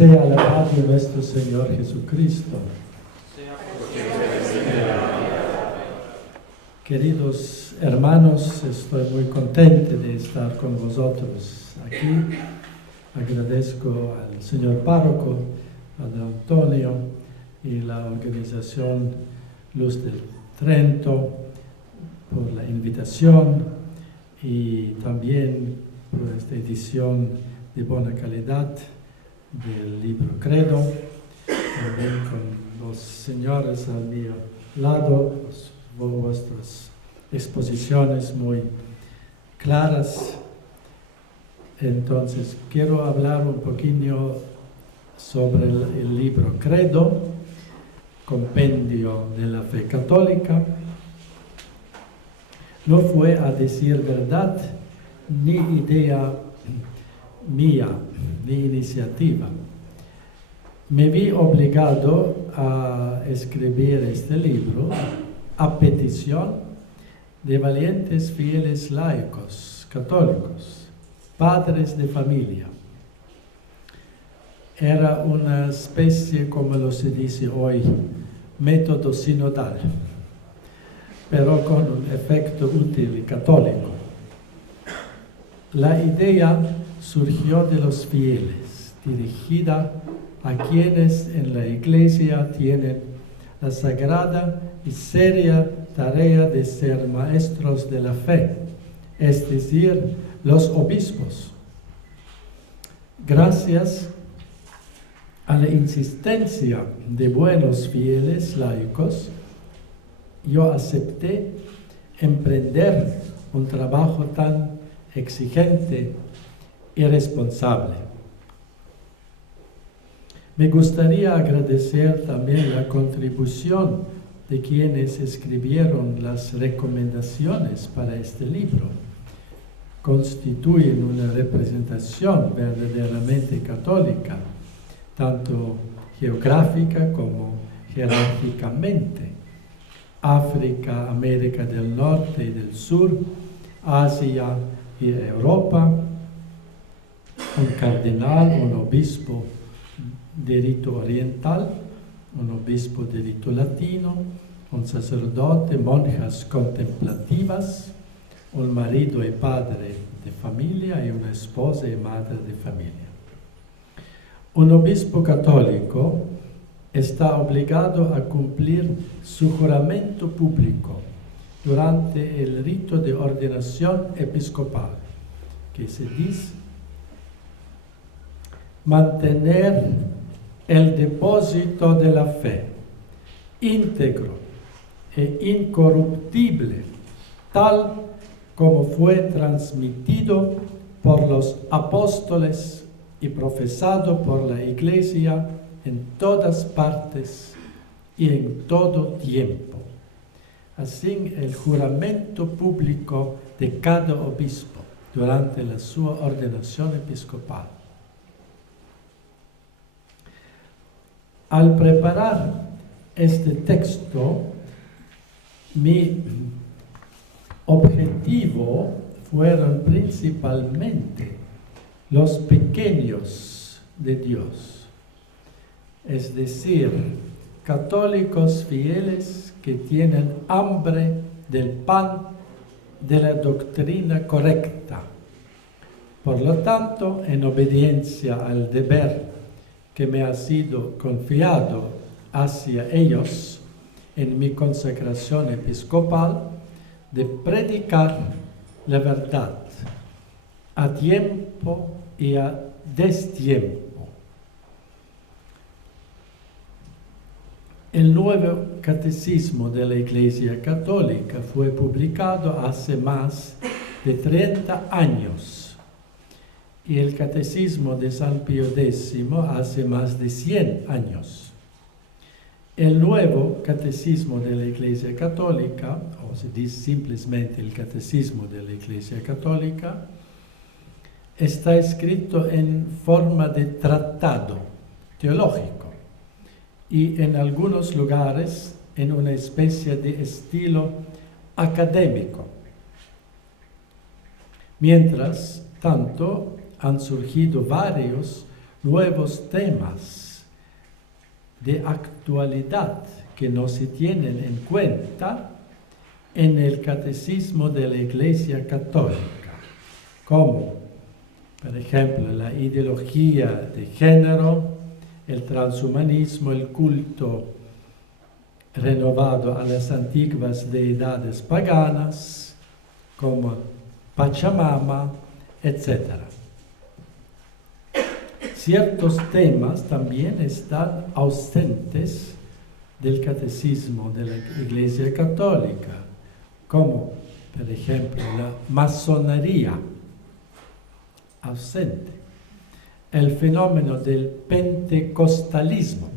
Sea alabado nuestro Señor Jesucristo. Queridos hermanos, estoy muy contento de estar con vosotros aquí. Agradezco al señor párroco, Padre Antonio, y la organización Luz del Trento por la invitación y también por esta edición de buena calidad del libro Credo, también con los señores a mi lado, vuestras exposiciones muy claras. Entonces, quiero hablar un poquito sobre el libro Credo, compendio de la fe católica. No fue, a decir verdad, ni idea mía, ni iniciativa. Me vi obligado a escribir este libro a petición de valientes fieles laicos, católicos, padres de familia. Era una especie, como lo se dice hoy, método sinodal, pero con un efecto útil y católico. La idea surgió de los fieles, dirigida a quienes en la Iglesia tienen la sagrada y seria tarea de ser maestros de la fe, es decir, los obispos. Gracias a la insistencia de buenos fieles laicos, yo acepté emprender un trabajo tan exigente y responsable. Me gustaría agradecer también la contribución de quienes escribieron las recomendaciones para este libro. Constituyen una representación verdaderamente católica, tanto geográfica como jerárquicamente. África, América del Norte y del Sur, Asia y Europa, un cardenal, un obispo de rito oriental, un obispo de rito latino, un sacerdote, monjas contemplativas, un marido y padre de familia y una esposa y madre de familia. Un obispo católico está obligado a cumplir su juramento público durante el rito de ordenación episcopal, que se dice mantener el depósito de la fe íntegro e incorruptible, tal como fue transmitido por los apóstoles y profesado por la Iglesia en todas partes y en todo tiempo. Así, el juramento público de cada obispo durante la su ordenación episcopal. Al preparar este texto, mi objetivo fueron principalmente los pequeños de Dios, es decir, católicos fieles que tienen hambre del pan de la doctrina correcta. Por lo tanto, en obediencia al deber que me ha sido confiado hacia ellos en mi consagración episcopal, de predicar la verdad a tiempo y a destiempo. El nuevo catecismo de la Iglesia Católica fue publicado hace más de 30 años y el catecismo de San Pío X hace más de 100 años. El nuevo catecismo de la Iglesia Católica, o se dice simplemente el catecismo de la Iglesia Católica, está escrito en forma de tratado teológico y en algunos lugares en una especie de estilo académico. Mientras tanto, han surgido varios nuevos temas de actualidad que no se tienen en cuenta en el catecismo de la Iglesia Católica, como, por ejemplo, la ideología de género, el transhumanismo, el culto renovado a las antiguas deidades paganas, como Pachamama, etc. Ciertos temas también están ausentes del catecismo de la Iglesia Católica, como, por ejemplo, la masonería, ausente, el fenómeno del pentecostalismo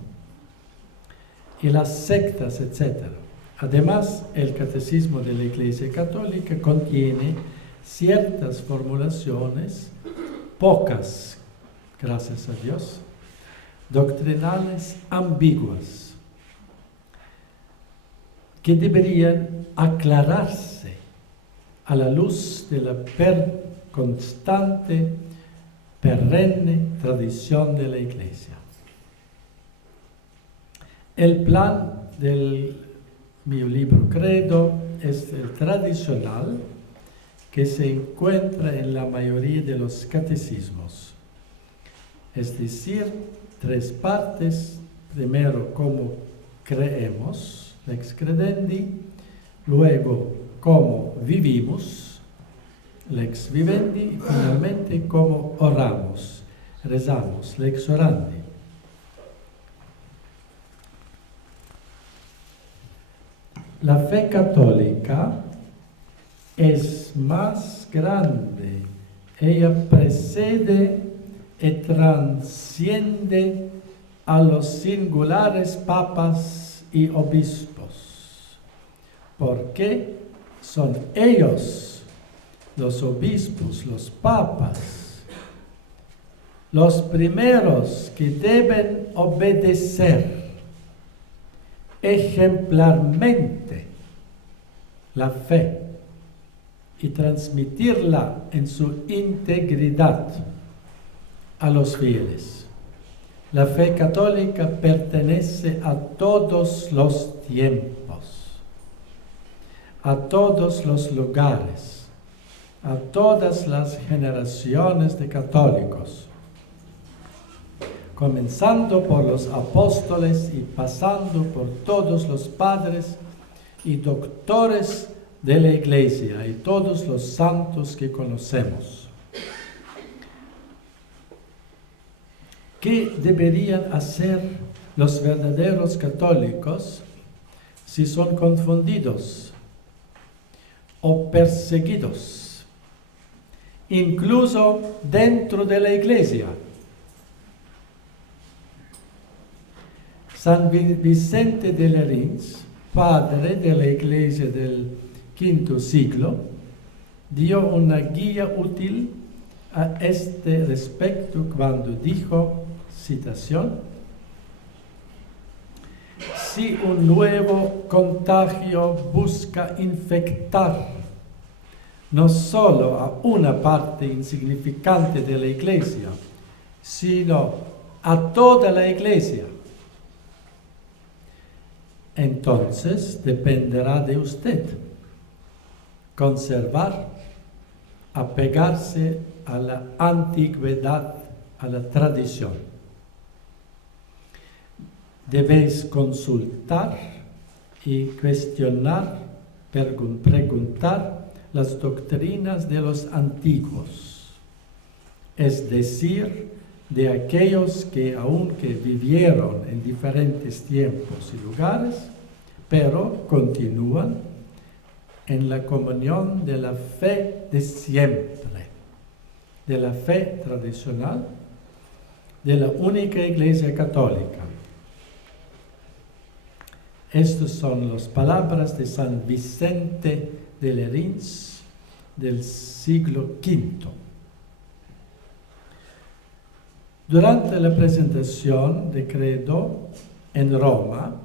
y las sectas, etc. Además, el catecismo de la Iglesia Católica contiene ciertas formulaciones, pocas, gracias a Dios, doctrinales ambiguas, que deberían aclararse a la luz de la constante, perenne tradición de la Iglesia. El plan del mi libro Credo es el tradicional que se encuentra en la mayoría de los catecismos, es decir, 3 partes: primero, cómo creemos, lex credendi; luego, cómo vivimos, lex vivendi; y finalmente, cómo oramos, rezamos, lex orandi. La fe católica es más grande, ella precede y trasciende a los singulares papas y obispos, porque son ellos, los obispos, los papas, los primeros que deben obedecer ejemplarmente la fe y transmitirla en su integridad a los fieles. La fe católica pertenece a todos los tiempos, a todos los lugares, a todas las generaciones de católicos, comenzando por los apóstoles y pasando por todos los padres y doctores de la Iglesia y todos los santos que conocemos. ¿Qué deberían hacer los verdaderos católicos si son confundidos o perseguidos, incluso dentro de la Iglesia? San Vicente de Lerins, padre de la Iglesia del V siglo, dio una guía útil a este respecto cuando dijo, citación: si un nuevo contagio busca infectar no solo a una parte insignificante de la Iglesia, sino a toda la Iglesia, entonces dependerá de usted conservar, apegarse a la antigüedad, a la tradición. Debéis consultar y cuestionar, preguntar las doctrinas de los antiguos, es decir, de aquellos que aunque vivieron en diferentes tiempos y lugares, pero continúan en la comunión de la fe de siempre, de la fe tradicional, de la única Iglesia católica. Estas son las palabras de San Vicente de Lerins del siglo V. Durante la presentación de Credo en Roma,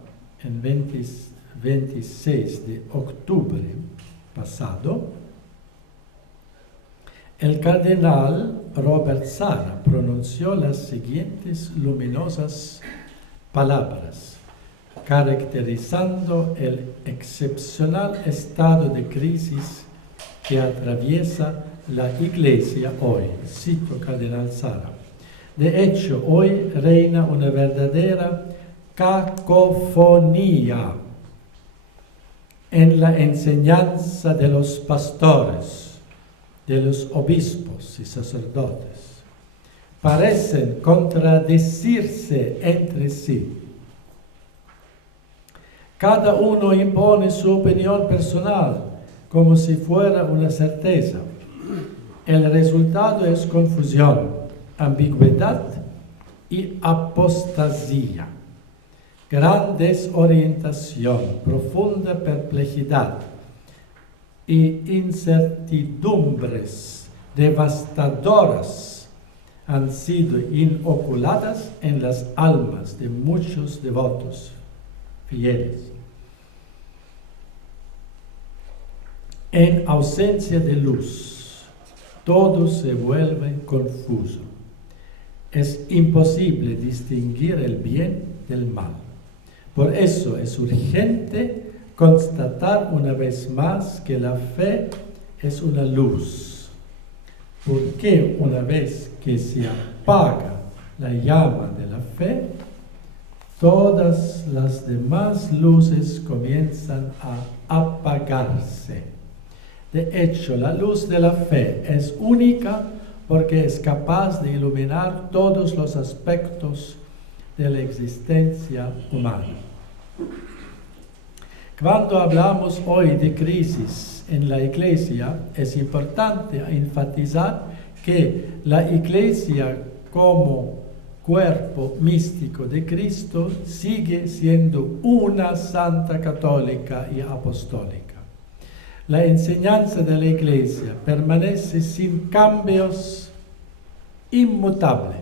en 26 de octubre pasado, El cardenal Robert Sarah pronunció las siguientes luminosas palabras, caracterizando el excepcional estado de crisis que atraviesa la Iglesia hoy. Cito Cardenal Sarah. De hecho, hoy reina una verdadera cacofonía en la enseñanza de los pastores, de los obispos y sacerdotes. Parecen contradecirse entre sí. Cada uno impone su opinión personal como si fuera una certeza. El resultado es confusión, ambigüedad y apostasía, gran desorientación, profunda perplejidad y incertidumbres devastadoras han sido inoculadas en las almas de muchos devotos fieles. En ausencia de luz, todo se vuelve confuso. Es imposible distinguir el bien del mal. Por eso es urgente constatar una vez más que la fe es una luz. Porque una vez que se apaga la llama de la fe, todas las demás luces comienzan a apagarse. De hecho, la luz de la fe es única porque es capaz de iluminar todos los aspectos de la existencia humana. Cuando hablamos hoy de crisis en la Iglesia, es importante enfatizar que la Iglesia como cuerpo místico de Cristo sigue siendo una santa católica y apostólica. La enseñanza de la Iglesia permanece sin cambios, inmutable.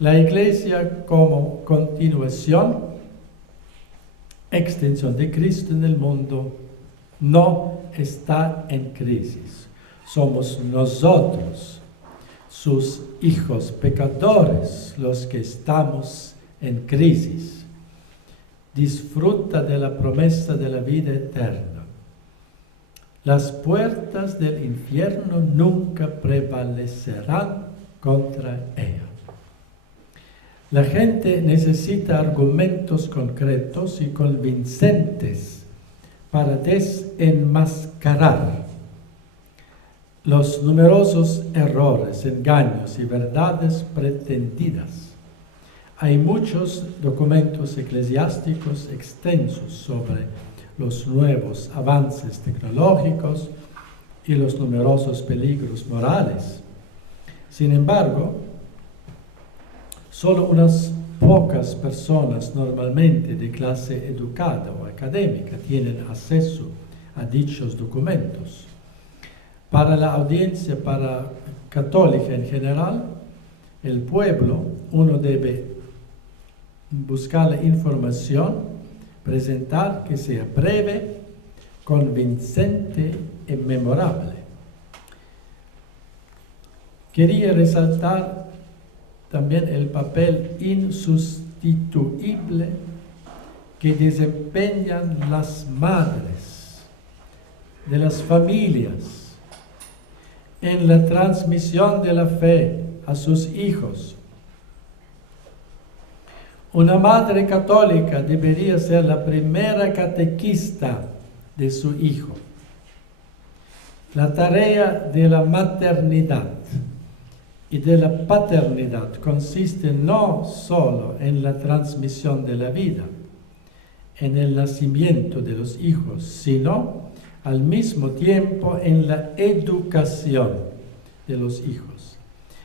La Iglesia como continuación, extensión de Cristo en el mundo, no está en crisis. Somos nosotros, sus hijos pecadores, los que estamos en crisis. Disfruta de la promesa de la vida eterna. Las puertas del infierno nunca prevalecerán contra ella. La gente necesita argumentos concretos y convincentes para desenmascarar los numerosos errores, engaños y verdades pretendidas. Hay muchos documentos eclesiásticos extensos sobre los nuevos avances tecnológicos y los numerosos peligros morales. Sin embargo, solo unas pocas personas normalmente de clase educada o académica tienen acceso a dichos documentos. Para la audiencia católica en general, el pueblo, uno debe buscar la información, presentar que sea breve, convincente y memorable. Quería resaltar también el papel insustituible que desempeñan las madres de las familias en la transmisión de la fe a sus hijos. Una madre católica debería ser la primera catequista de su hijo. La tarea de la maternidad y de la paternidad consiste no solo en la transmisión de la vida, en el nacimiento de los hijos, sino al mismo tiempo en la educación de los hijos.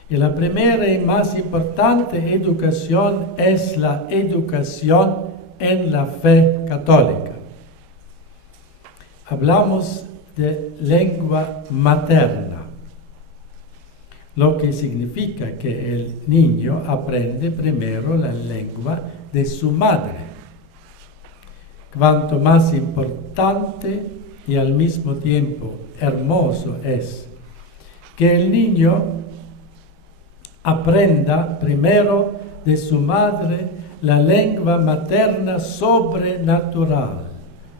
Y la primera y más importante educación es la educación en la fe católica. Hablamos de lengua materna, lo que significa que el niño aprende primero la lengua de su madre. Cuanto más importante y al mismo tiempo hermoso es que el niño aprenda primero de su madre la lengua materna sobrenatural,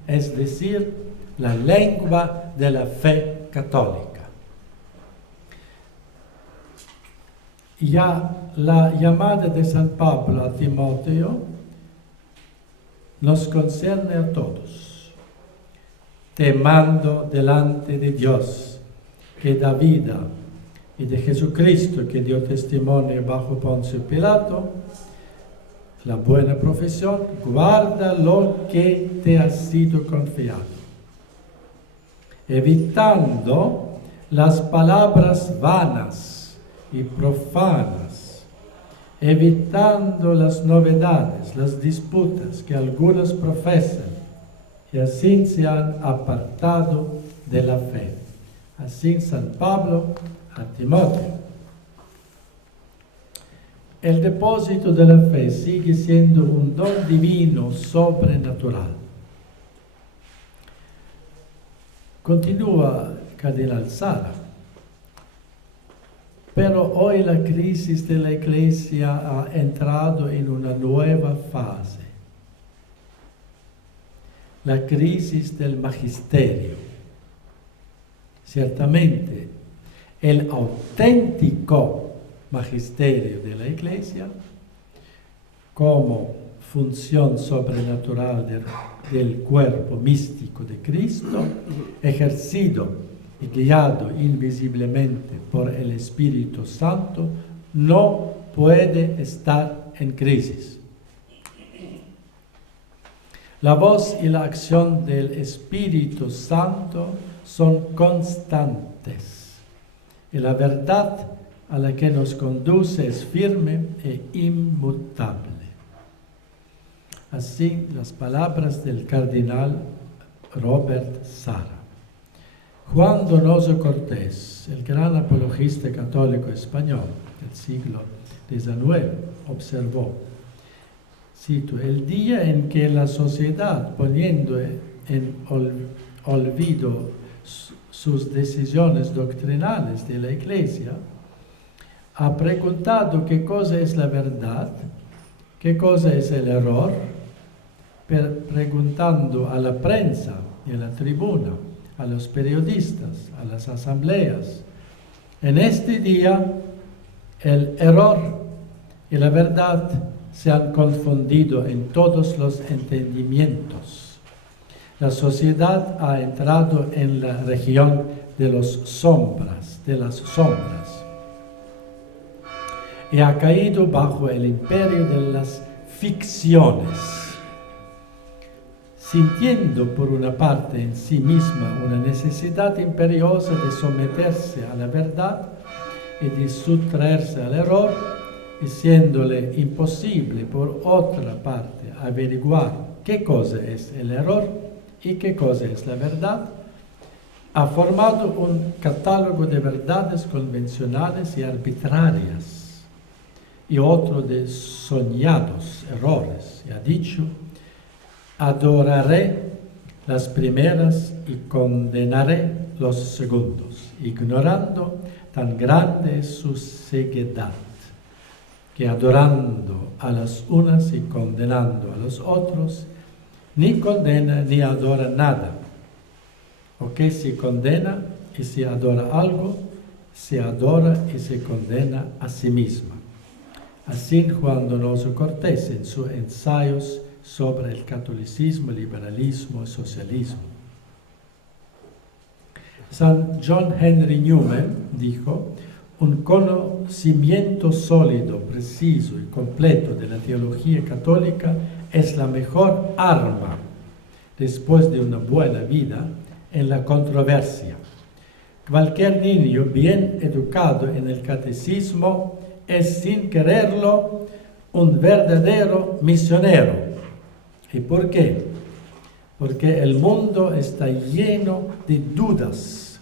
es decir, la lengua de la fe católica. Ya la llamada de San Pablo a Timoteo nos concierne a todos. Te mando delante de Dios, que da vida, y de Jesucristo, que dio testimonio bajo Poncio Pilato, la buena profesión, guarda lo que te ha sido confiado, evitando las palabras vanas y profanas, evitando las novedades, las disputas que algunos profesan y así se han apartado de la fe. Así San Pablo a Timoteo. El depósito de la fe sigue siendo un don divino sobrenatural. Continúa Cardenal Sara. Pero hoy la crisis de la Iglesia ha entrado en una nueva fase. La crisis del magisterio. Ciertamente, el auténtico magisterio de la Iglesia, como función sobrenatural del cuerpo místico de Cristo, ejercido y guiado invisiblemente por el Espíritu Santo, no puede estar en crisis. La voz y la acción del Espíritu Santo son constantes y la verdad a la que nos conduce es firme e inmutable. Así las palabras del cardenal Robert Sara. Juan Donoso Cortés, el gran apologista católico español del siglo XIX, observó, cito, el día en que la sociedad, poniendo en olvido sus decisiones doctrinales de la Iglesia, ha preguntado qué cosa es la verdad, qué cosa es el error, preguntando a la prensa y a la tribuna, a los periodistas, a las asambleas. En este día, el error y la verdad se han confundido en todos los entendimientos. La sociedad ha entrado en la región de las sombras, y ha caído bajo el imperio de las ficciones, sintiendo por una parte en sí misma una necesidad imperiosa de someterse a la verdad y de sustraerse al error, y siéndole imposible por otra parte averiguar qué cosa es el error y qué cosa es la verdad, ha formado un catálogo de verdades convencionales y arbitrarias y otro de soñados errores, y ha dicho: adoraré las primeras y condenaré los segundos, ignorando tan grande es su ceguedad, que adorando a las unas y condenando a los otros, ni condena ni adora nada, o que si condena y si adora algo, se adora y se condena a sí misma. Así Juan Donoso Cortés en sus ensayos sobre el catolicismo, liberalismo y socialismo. San John Henry Newman dijo: un conocimiento sólido, preciso y completo de la teología católica es la mejor arma, después de una buena vida, en la controversia. Cualquier niño bien educado en el catecismo es, sin quererlo, un verdadero misionero. ¿Y por qué? Porque el mundo está lleno de dudas,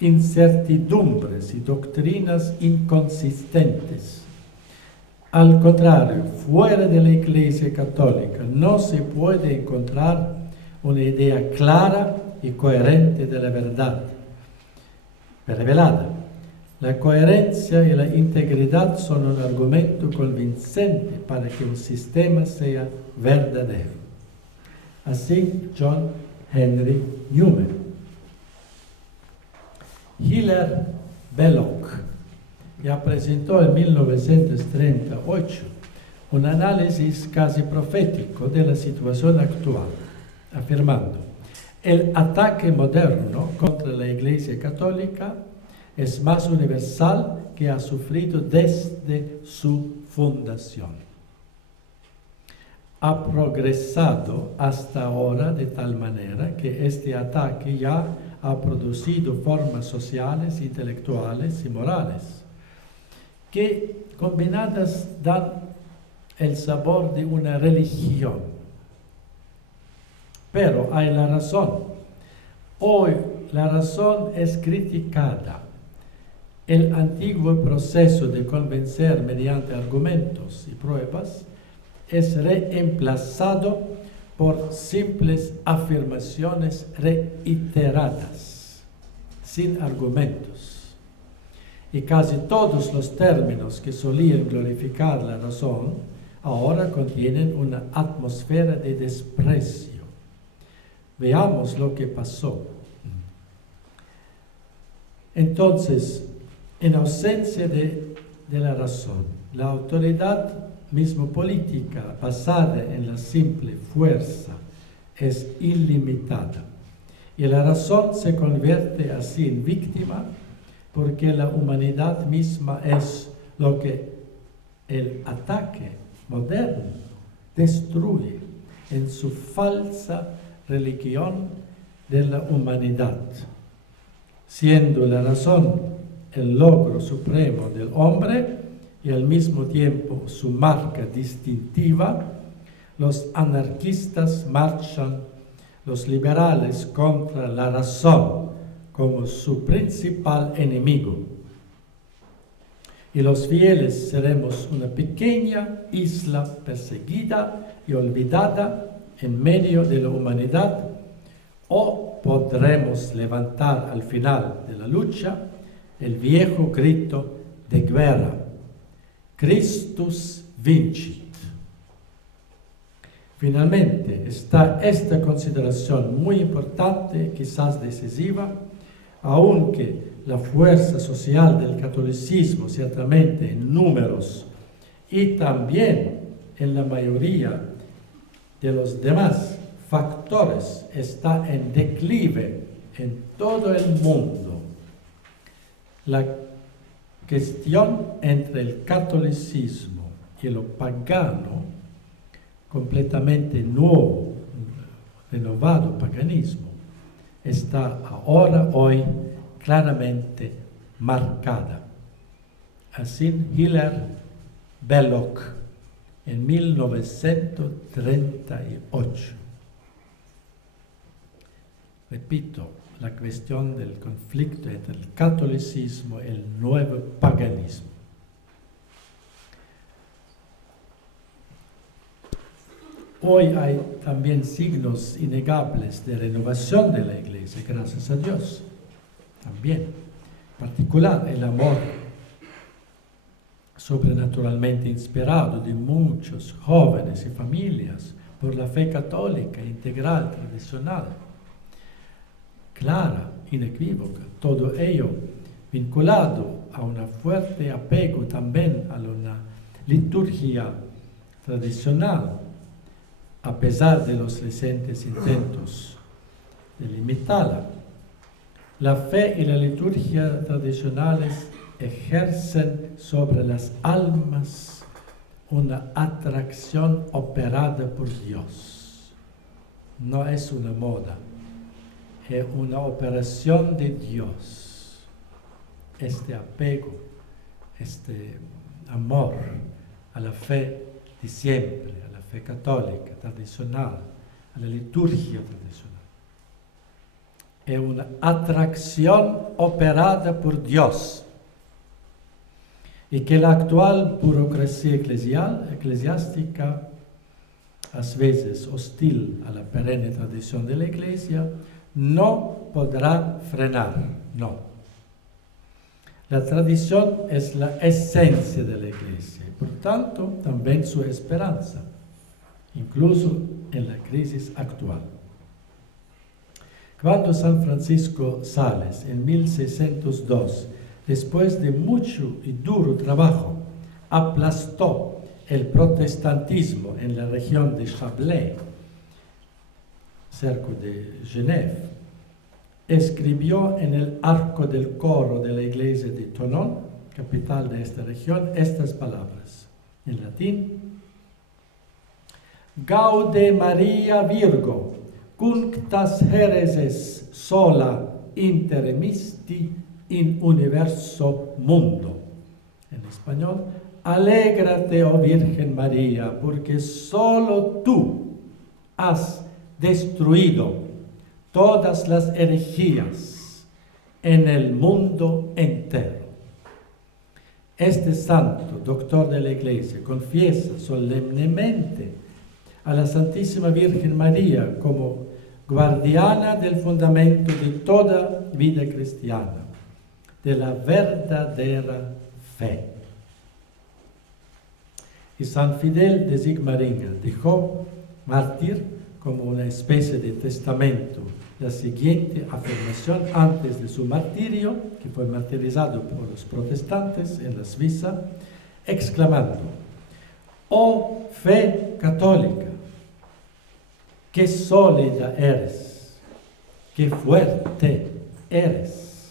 incertidumbres y doctrinas inconsistentes. Al contrario, fuera de la Iglesia Católica no se puede encontrar una idea clara y coherente de la verdad revelada. La coherencia y la integridad son un argumento convincente para que un sistema sea verdadero. Así John Henry Newman. Hilaire Belloc ya presentó en 1938 un análisis casi profético de la situación actual, afirmando: el ataque moderno contra la Iglesia Católica es más universal que ha sufrido desde su fundación. Ha progresado hasta ahora de tal manera que este ataque ya ha producido formas sociales, intelectuales y morales, que combinadas dan el sabor de una religión. Pero hay la razón. Hoy la razón es criticada. El antiguo proceso de convencer mediante argumentos y pruebas es reemplazado por simples afirmaciones reiteradas, sin argumentos. Y casi todos los términos que solían glorificar la razón ahora contienen una atmósfera de desprecio. Veamos lo que pasó. Entonces, en ausencia de la razón, la autoridad mismo política, basada en la simple fuerza, es ilimitada. Y la razón se convierte así en víctima, porque la humanidad misma es lo que el ataque moderno destruye en su falsa religión de la humanidad, siendo la razón el logro supremo del hombre y al mismo tiempo su marca distintiva. Los anarquistas marchan, los liberales contra la razón como su principal enemigo. Y los fieles seremos una pequeña isla perseguida y olvidada en medio de la humanidad, o podremos levantar al final de la lucha el viejo grito de guerra: Christus vincit. Finalmente, está esta consideración muy importante, quizás decisiva, aunque la fuerza social del catolicismo, ciertamente en números y también en la mayoría de los demás factores, está en declive en todo el mundo. La cuestión entre el catolicismo y lo pagano, completamente nuevo, renovado paganismo, está ahora, hoy, claramente marcada. Así Hilaire Belloc en 1938. Repito, la cuestión del conflicto entre el catolicismo y el nuevo paganismo. Hoy hay también signos innegables de renovación de la Iglesia, gracias a Dios. También, en particular, el amor sobrenaturalmente inspirado de muchos jóvenes y familias por la fe católica integral, tradicional, clara, inequívoca, todo ello vinculado a un fuerte apego también a una liturgia tradicional, a pesar de los recientes intentos de limitarla. La fe y la liturgia tradicionales ejercen sobre las almas una atracción operada por Dios. No es una moda, es una operación de Dios. Este apego, este amor a la fe de siempre, a la fe católica, tradicional, a la liturgia tradicional, es una atracción operada por Dios, y que la actual burocracia eclesiástica, a veces hostil a la perenne tradición de la Iglesia, no podrá frenar, no. La tradición es la esencia de la Iglesia y por tanto también su esperanza, incluso en la crisis actual. Cuando San Francisco Sales, en 1602, después de mucho y duro trabajo, aplastó el protestantismo en la región de Chablais, cerca de Genève, escribió en el arco del coro de la iglesia de Thonon, capital de esta región, estas palabras, en latín: Gaude Maria Virgo, cunctas hereses sola intermisti in universo mundo. En español: alégrate, oh Virgen María, porque solo tú has destruido todas las herejías en el mundo entero. Este santo, doctor de la Iglesia, confiesa solemnemente a la Santísima Virgen María como guardiana del fundamento de toda vida cristiana, de la verdadera fe. Y San Fidel de Sigmaringa dejó mártir como una especie de testamento la siguiente afirmación antes de su martirio, que fue martirizado por los protestantes en la Suiza, exclamando: «Oh fe católica, qué sólida eres, qué fuerte eres,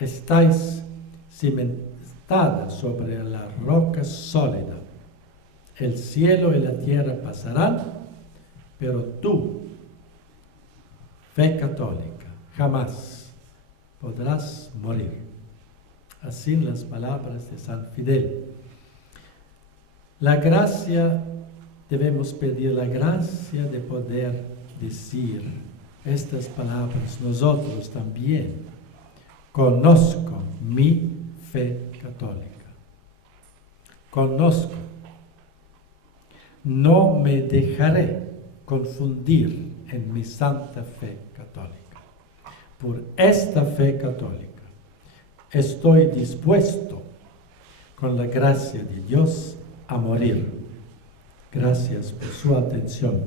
estáis cimentada sobre la roca sólida. El cielo y la tierra pasarán, pero tú, fe católica, jamás podrás morir». Así las palabras de San Fidel. La gracia, debemos pedir la gracia de poder decir estas palabras nosotros también. Conozco mi fe católica. Conozco. No me dejaré confundir en mi santa fe católica. Por esta fe católica estoy dispuesto, con la gracia de Dios, a morir. Gracias por su atención.